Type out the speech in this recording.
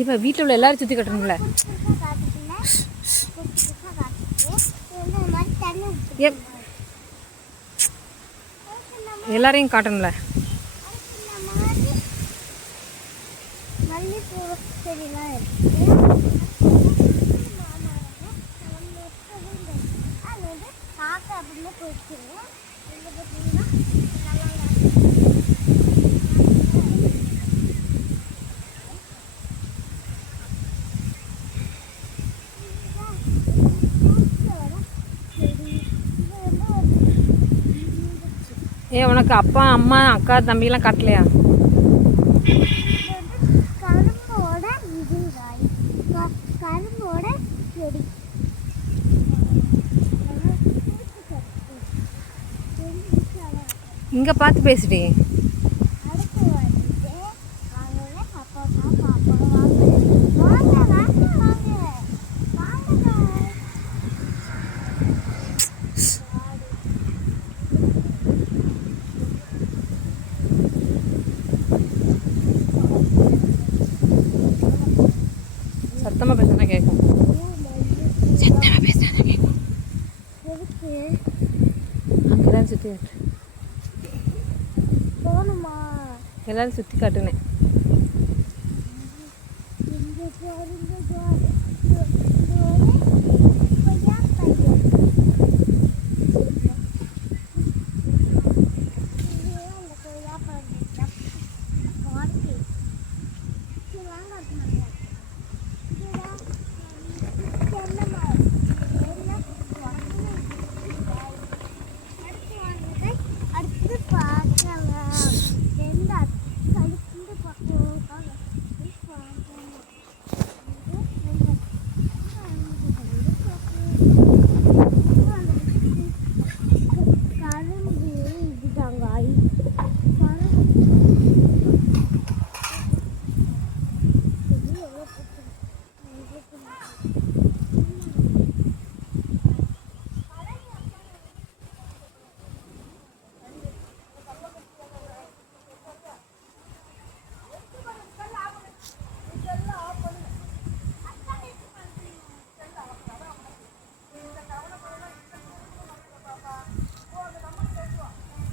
இப்போ வீட்டில் உள்ள எல்லாரும் சுற்றி கட்டணுங்களே. எல்லாரையும் காட்டணும்ல. உனக்கு அப்பா அம்மா அக்கா தம்பிலாம் காட்டலையா? இங்கே பார்த்து பேசிட்டே. சத்தமாக பேசுனா கேட்கும். சத்தமாக பேசுனா கேட்கும். அங்கெல்லாம் சுற்றி காட்டு. எல்லாரும் சுற்றி காட்டுனேன். வாங்க